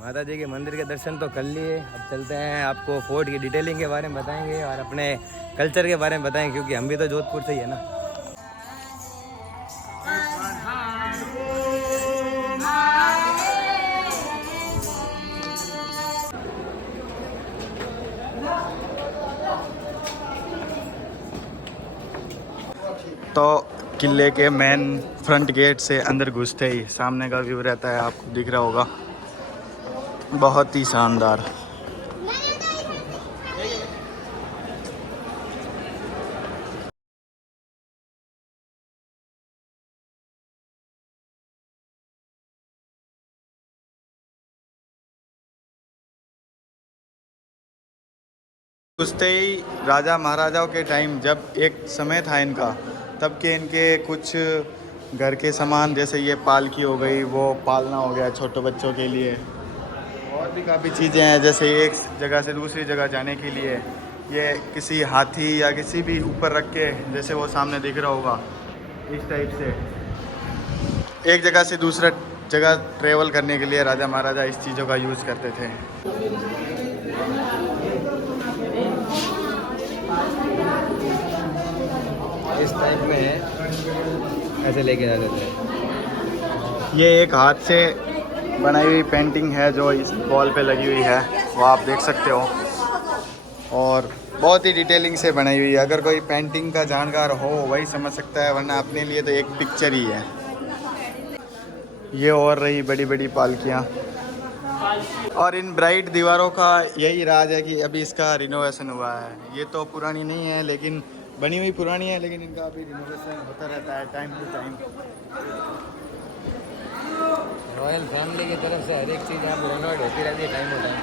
माता जी के मंदिर के दर्शन तो कर लिए। अब चलते हैं, आपको फोर्ट की डिटेलिंग के बारे में बताएंगे और अपने कल्चर के बारे में बताएंगे, क्योंकि हम भी तो जोधपुर से ही है ना। तो किले के मेन फ्रंट गेट से अंदर घुसते ही सामने का व्यू रहता है, आपको दिख रहा होगा, बहुत ही शानदार। घुसते ही राजा महाराजाओं के टाइम, जब एक समय था इनका, तब के इनके कुछ घर के सामान, जैसे ये पालकी हो गई, वो पालना हो गया छोटे बच्चों के लिए, और भी काफ़ी चीज़ें हैं, जैसे एक जगह से दूसरी जगह जाने के लिए ये किसी हाथी या किसी भी ऊपर रख के, जैसे वो सामने दिख रहा होगा, इस टाइप से एक जगह से दूसरा जगह ट्रेवल करने के लिए राजा महाराजा इस चीज़ों का यूज़ करते थे। इस टाइप में है, ऐसे लेके जाते थे। ये एक हाथ से बनाई हुई पेंटिंग है जो इस वॉल पे लगी हुई है, वो आप देख सकते हो, और बहुत ही डिटेलिंग से बनाई हुई है। अगर कोई पेंटिंग का जानकार हो वही समझ सकता है, वरना अपने लिए तो एक पिक्चर ही है। ये और रही बड़ी बड़ी पालकियाँ, और इन ब्राइट दीवारों का यही राज है कि अभी इसका रिनोवेशन हुआ है। ये तो पुरानी नहीं है, लेकिन बनी हुई पुरानी है, लेकिन इनका अभी रिनोवेशन होता रहता है time to time. Royal family की तरफ से हर एक चीज़ यहाँ रेनोवेट होती रहती है टाइम टू टाइम।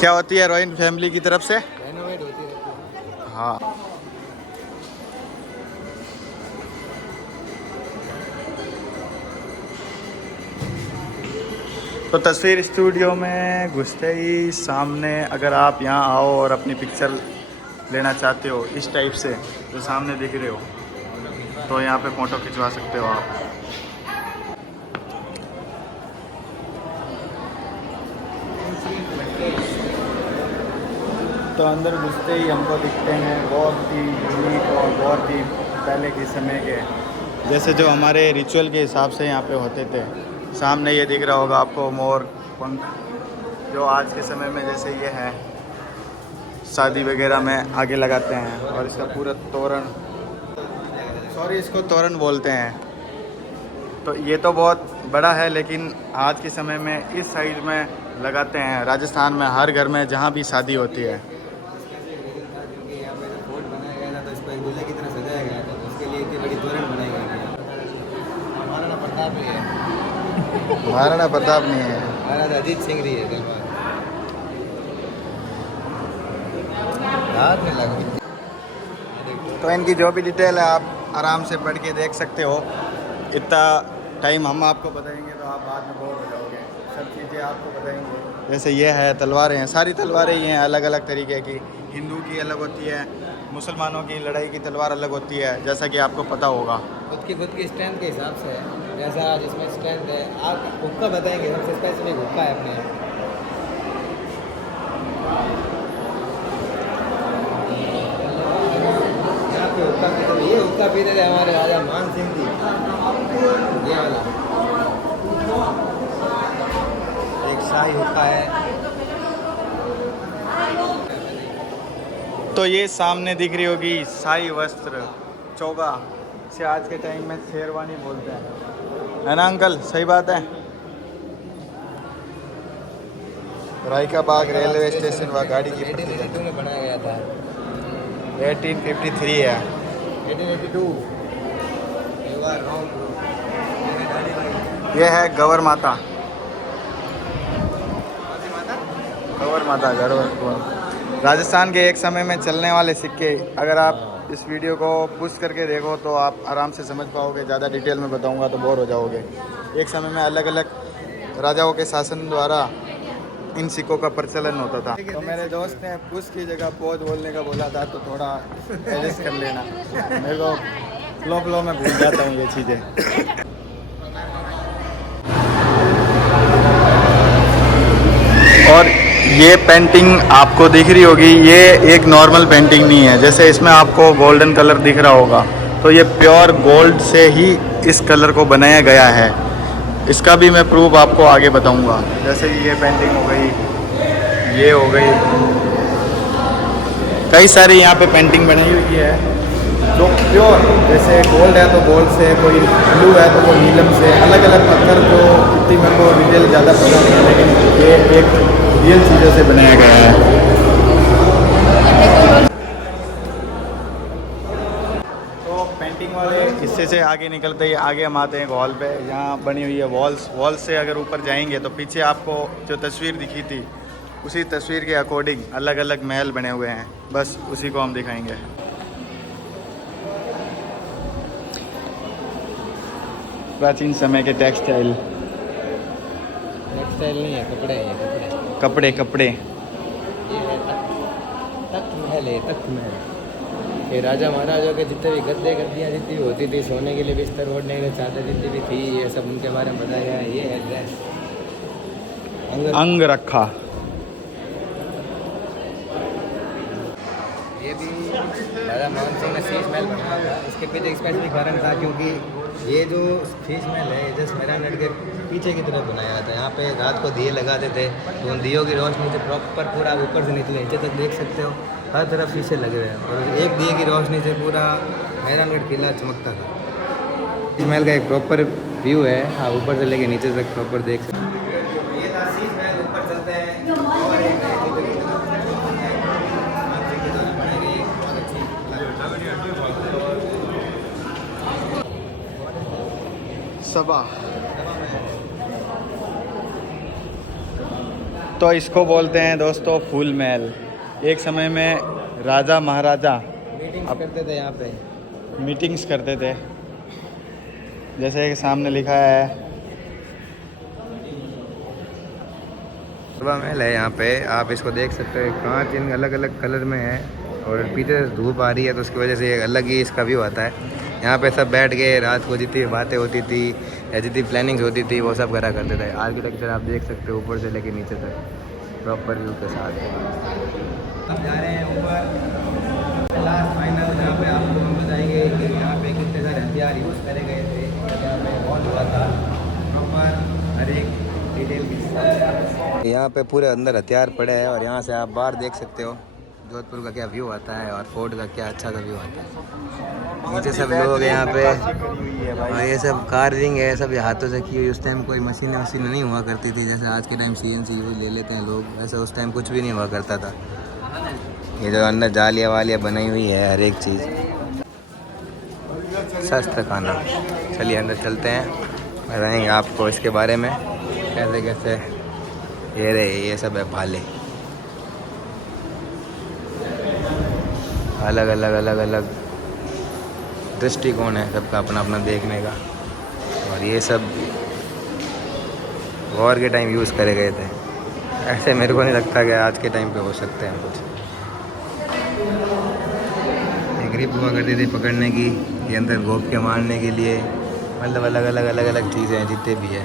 क्या होती है रॉयल फैमिली की तरफ से? रेनोवेट होती रहती है। हाँ। तो तस्वीर स्टूडियो में घुसते ही सामने, अगर आप यहाँ आओ और अपनी पिक्चर लेना चाहते हो इस टाइप से, जो सामने दिख रहे हो, तो यहाँ पे फ़ोटो खिंचवा सकते हो आप। तो अंदर घुसते ही हमको दिखते हैं बहुत ही यूनिक और बहुत ही पहले के समय के, जैसे जो हमारे रिचुअल के हिसाब से यहाँ पे होते थे। सामने ये दिख रहा होगा आपको मोर पंख, जो आज के समय में जैसे ये है शादी वगैरह में आगे लगाते हैं, और इसका पूरा तोरण, सॉरी इसको तोरण बोलते हैं। तो ये तो बहुत बड़ा है, लेकिन आज के समय में इस साइड में लगाते हैं। राजस्थान में हर घर में जहाँ भी शादी होती है। यहाँ पे फोर्ट बनाया गया था, तो इसको एक दूल्हे की तरह सजाया गया था, तो उसके लिए इतनी बड़ी तोरण बनाई गई थी। महाराणा प्रताप ही है। महाराणा प्रताप नहीं है, महाराजा अजीत सिंह रही है दिलवार। हाथ में लगा। तो इनकी जो भी डिटेल है आप आराम से पढ़ के देख सकते हो। इतना टाइम हम आपको बताएंगे तो आप बाद में बोर हो जाओगे, सब चीज़ें आपको बताएंगे। जैसे ये है तलवारें हैं, सारी तलवारें ही हैं अलग अलग तरीके की। हिंदू की अलग होती है, मुसलमानों की लड़ाई की तलवार अलग होती है, जैसा कि आपको पता होगा। खुद की स्ट्रेंथ के हिसाब से है, जैसा जिसमें स्ट्रेंथ है। आप हुक्का बताएंगे, सबसे स्पेसिफिक हुक्का है अपने यहाँ। पे हुक्का पीते थे, ये हुक्का पीते थे हमारे राजा मान सिंह जी, ये वाला एक शाही हुक्का है। तो ये सामने दिख रही होगी शाही वस्त्र, चोगा से आज के टाइम में शेरवानी बोलते हैं, है ना अंकल? सही बात है। रायका बाग रेलवे स्टेशन व गाड़ी की 1882 में बनाया गया था। 1853 है। 1882। ये है गवर माता, गवर माता गढ़वर। राजस्थान के एक समय में चलने वाले सिक्के, अगर आप इस वीडियो को पुश करके देखो तो आप आराम से समझ पाओगे। ज़्यादा डिटेल में बताऊंगा तो बोर हो जाओगे। एक समय में अलग अलग राजाओं के शासन द्वारा इन सिक्कों का प्रचलन होता था। तो मेरे दोस्त ने पुश की जगह पौध बोलने का बोला था, तो थोड़ा एडजस्ट कर लेना। मेरे को फ्लो में भूल जाता हूँ ये चीज़ें। ये पेंटिंग आपको दिख रही होगी, ये एक नॉर्मल पेंटिंग नहीं है। जैसे इसमें आपको गोल्डन कलर दिख रहा होगा, तो ये प्योर गोल्ड से ही इस कलर को बनाया गया है। इसका भी मैं प्रूफ आपको आगे बताऊंगा। जैसे ये पेंटिंग हो गई, ये हो गई, कई सारी यहाँ पे पेंटिंग बनाई हुई है जो प्योर, जैसे गोल्ड है तो गोल्ड से, कोई ब्लू है तो वो नीलम से, अलग अलग पत्थर जो इतनी मेरे को डिटेल ज़्यादा पता नहीं है, लेकिन ये एक रियल चीज़ों से बनाया गया है। तो पेंटिंग वाले हिस्से से आगे निकलते ही आगे हम आते हैं हॉल पे। यहाँ बनी हुई है वॉल्स। वॉल से अगर ऊपर जाएंगे तो पीछे आपको जो तस्वीर दिखी थी उसी तस्वीर के अकॉर्डिंग अलग अलग महल बने हुए हैं, बस उसी को हम दिखाएंगे। प्राचीन समय के टेक्सटाइल नहीं है, कपड़े हैं, कपड़े कपड़े ये है तख्त महल है, तख्त महल। ये राजा महाराजाओं के जितने भी गद्दे गद्दियाँ जितनी भी होती थी, सोने के लिए बिस्तर, ओढ़ने के लिए चादर जितनी भी थी, ये सब उनके बारे में बताया गया है। ये है ड्रेस, अंग रखा। ये भी राजा मोहन सिंह ने शीश महल बनाया था। इसके पीछे एक स्पेशली कारण था, क्योंकि ये जो शीश महल है जस्ट मेहरानगढ़ के पीछे की तरफ बनाया था। यहाँ पे रात को दिए लगाते थे, तो उन दियों की रोशनी से प्रॉपर पूरा ऊपर से नीचे नीचे तक देख सकते हो, हर तरफ शीशे लगे हुए हैं, और एक दिए की रोशनी से पूरा मेहरानगढ़ किला चमकता था। शीश महल का एक प्रॉपर व्यू है, हाँ, ऊपर से लेके नीचे तक प्रॉपर देख सकते हो। ये था शीश महल। ऊपर चलते हैं और एक सभा, तो इसको बोलते हैं दोस्तों फूल महल। एक समय में राजा महाराजा मीटिंग्स करते थे यहाँ पे, मीटिंग्स करते थे। जैसे कि सामने लिखा है सभा महल है। यहाँ पे आप इसको देख सकते हो, कांच इन अलग अलग कलर में है, और पीछे से धूप आ रही है तो उसकी वजह से एक अलग ही इसका व्यू आता है। यहाँ पे सब बैठ के रात को जितनी बातें होती थी या जितनी प्लानिंग्स होती थी वो सब करा करते थे। आर्किटेक्चर आप देख सकते हो ऊपर से लेके नीचे तक प्रॉपर व्यू के साथ। अब जा रहे हैं ऊपर, लास्ट फाइनल, जहाँ पे आपको हम बताएंगे कि यहाँ पे कितने सारे हथियार यूज़ करे गए थे, यहाँ पे कौन हुआ था, प्रॉपर हर एक डिटेल के साथ। यहाँ पे पूरे अंदर हथियार पड़े हैं, और यहाँ से आप बाहर देख सकते हो जोधपुर का क्या व्यू आता है, और फोर्ट का क्या अच्छा सा व्यू आता है। नीचे सब लोग यहाँ पे, और ये सब कार्विंग है, सब ये हाथों से की हुई। उस टाइम कोई मशीनें नहीं हुआ करती थी, जैसे आज के टाइम CNC यूज ले लेते हैं लोग, वैसे उस टाइम कुछ भी नहीं हुआ करता था। ये जो अंदर जालियाँ वालियाँ बनाई हुई है, हर एक चीज़ शस्त्र खाना। चलिए अंदर चलते हैं, बताएंगे आपको इसके बारे में कैसे कैसे। ये सब है भाले, अलग अलग दृष्टिकोण है सबका अपना अपना देखने का, और ये सब वॉर के टाइम यूज़ करे गए थे। ऐसे मेरे को नहीं लगता कि आज के टाइम पे हो सकते हैं कुछ। एक ग्रिप हुआ करती थी पकड़ने की, ये अंदर घोप के मारने के लिए, मतलब अलग चीज़ें हैं जितने भी है।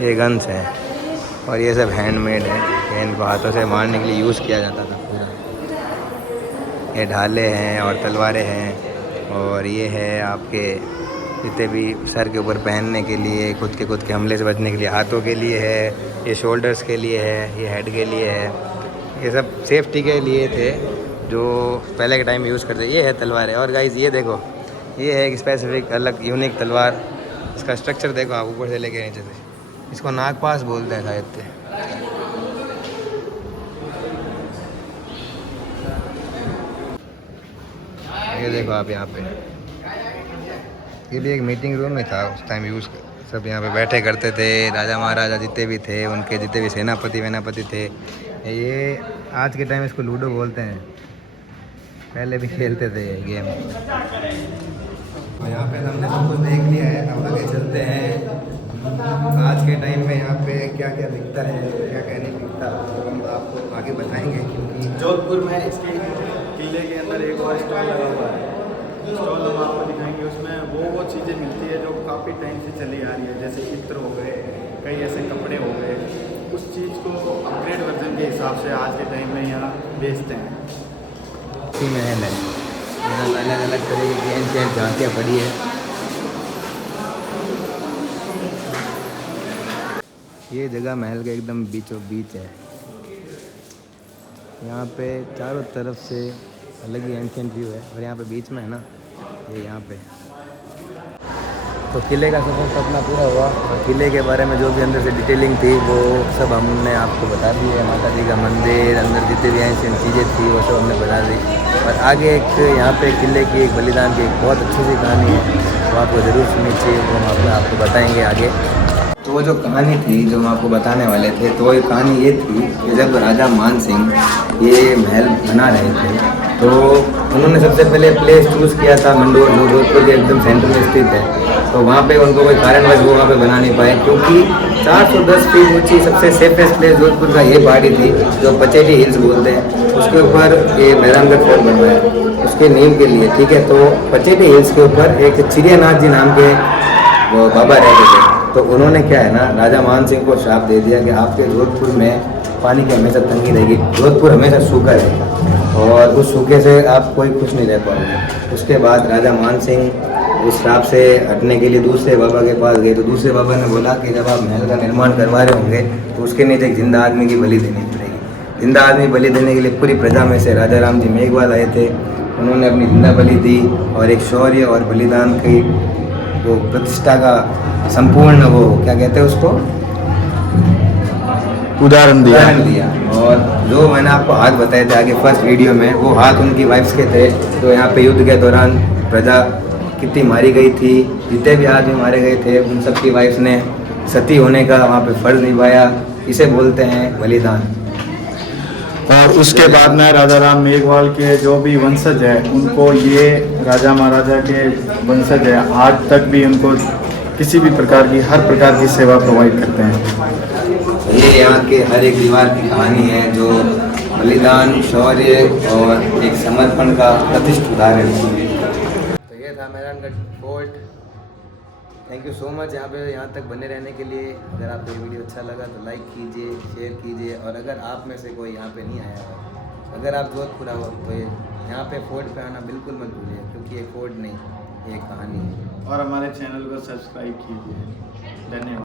ये गन्स हैं, और ये सब हैंडमेड है, इनको हाथों से मारने के लिए यूज़ किया जाता था पूरा। ये ढाले हैं और तलवारें हैं, और ये है आपके जितने भी सर के ऊपर पहनने के लिए, खुद के हमले से बचने के लिए, हाथों के लिए है, ये शोल्डर्स के लिए है, ये हेड के लिए है। ये सब सेफ्टी के लिए थे जो पहले के टाइम में यूज़ करते। ये है तलवारें, और गाइस ये देखो, ये है एक स्पेसिफिक अलग यूनिक तलवार। इसका स्ट्रक्चर देखो आप, ऊपर से लेके नीचे से। इसको नागपास बोलते हैं शायद से। ये देखो आप यहाँ पे, ये भी एक मीटिंग रूम में था उस टाइम यूज़, सब यहाँ पे बैठे करते थे। राजा महाराजा जितने भी थे, उनके जितने भी सेनापति थे। ये आज के टाइम इसको लूडो बोलते हैं, पहले भी खेलते थे ये गेम। और यहाँ पे हमने सब कुछ देख लिया है, अब आगे चलते हैं। आज के टाइम में यहाँ पे क्या क्या दिखता है, क्या क्या नहीं दिखता, तो हम आपको आगे बताएंगे। क्योंकि जोधपुर में इसके किले के अंदर एक और स्टॉल लगा हुआ है। स्टॉल हम आपको दिखाएंगे, उसमें वो चीज़ें मिलती है जो काफ़ी टाइम से चली आ रही है, जैसे इत्र हो गए, कई ऐसे कपड़े हो गए, उस चीज़ को अपग्रेड वर्जन के हिसाब से आज के टाइम में यहाँ बेचते हैं। इसी महल है, यहाँ अलग अलग तरह की एंशिएंट झांकियाँ पड़ी है। ये जगह महल के एकदम बीचों बीच है। यहाँ पे चारों तरफ से अलग ही एंशिएंट व्यू है और यहाँ पे बीच में है ना, ये यहाँ पे। तो किले का सफ़र तो अपना पूरा हुआ और किले के बारे में जो भी अंदर से डिटेलिंग थी वो सब हमने आपको बता दी है। माता जी का मंदिर, अंदर जितनी भी एंशिएंट चीज़ें थी वो सब हमने बता दी। और आगे एक यहाँ पे किले की एक बलिदान की एक बहुत अच्छी सी कहानी है, वो आपको ज़रूर सुननी चाहिए, वो हम आपको बताएँगे आगे। तो वो जो कहानी थी जो हम आपको बताने वाले थे, तो ये कहानी ये थी कि जब राजा मान सिंह ये महल बना रहे थे तो उन्होंने सबसे पहले प्लेस चूज़ किया था मंडोर, जो जोधपुर के एकदम सेंटर में स्थित है। तो वहाँ पे उनको कोई कारणवश वो वहाँ पे बना नहीं पाए, क्योंकि 410 फीट ऊंची सबसे सेफेस्ट प्लेस जोधपुर का ये पहाड़ी थी जो पचेटी हिल्स बोलते हैं। उसके ऊपर ये मेहरानगढ़ फोर्ट बनवाया उसके नींव के लिए, ठीक है। तो पचेटी हिल्स के ऊपर एक चिड़ियानाथ जी नाम के वो बाबा रहते थे। तो उन्होंने क्या है ना, राजा मान सिंह को श्राप दे दिया कि आपके जोधपुर में पानी की हमेशा तंगी रहेगी, जोधपुर हमेशा सूखा रहेगा और उस सूखे से आप कोई खुश नहीं रह पाओगे। उसके बाद राजा मान सिंह उस श्राप से हटने के लिए दूसरे बाबा के पास गए। तो दूसरे बाबा ने बोला कि जब आप महल का निर्माण करवा रहे होंगे तो उसके नीचे एक जिंदा आदमी की बलि देनी पड़ेगी। जिंदा आदमी बलि देने के लिए पूरी प्रजा में से राजा राम जी मेघवाल आए थे, उन्होंने अपनी जिंदा बलि दी और एक शौर्य और बलिदान की वो प्रतिष्ठा का संपूर्ण वो क्या कहते हैं उसको उदाहरण दिया। और जो मैंने आपको हाथ बताए थे आगे फर्स्ट वीडियो में, वो हाथ उनकी वाइफ्स के थे। तो यहाँ पे युद्ध के दौरान प्रजा कितनी मारी गई थी, जितने भी आदमी मारे गए थे उन सब की वाइफ्स ने सती होने का वहाँ पे फर्ज निभाया। इसे बोलते हैं बलिदान। और उसके बाद में राजा राम मेघवाल के जो भी वंशज है उनको ये राजा महाराजा के वंशज है आज तक भी उनको किसी भी प्रकार की हर प्रकार की सेवा प्रोवाइड करते हैं। ये यहाँ के हर एक दीवार की कहानी है जो बलिदान, शौर्य और एक समर्पण का प्रतिष्ठित उदाहरण है। तो ये था Mehrangarh fort. Thank you so much यहाँ तक बने रहने के लिए। अगर आपको ये वीडियो अच्छा लगा तो लाइक कीजिए, शेयर कीजिए। और अगर आप में से कोई यहाँ पे नहीं आया है, अगर आप जोधपुर आओ तो यहाँ पे फोर्ट पे आना बिल्कुल मत भूलिए, क्योंकि ये फोर्ट नहीं, ये कहानी है। और हमारे चैनल को सब्सक्राइब कीजिए। धन्यवाद।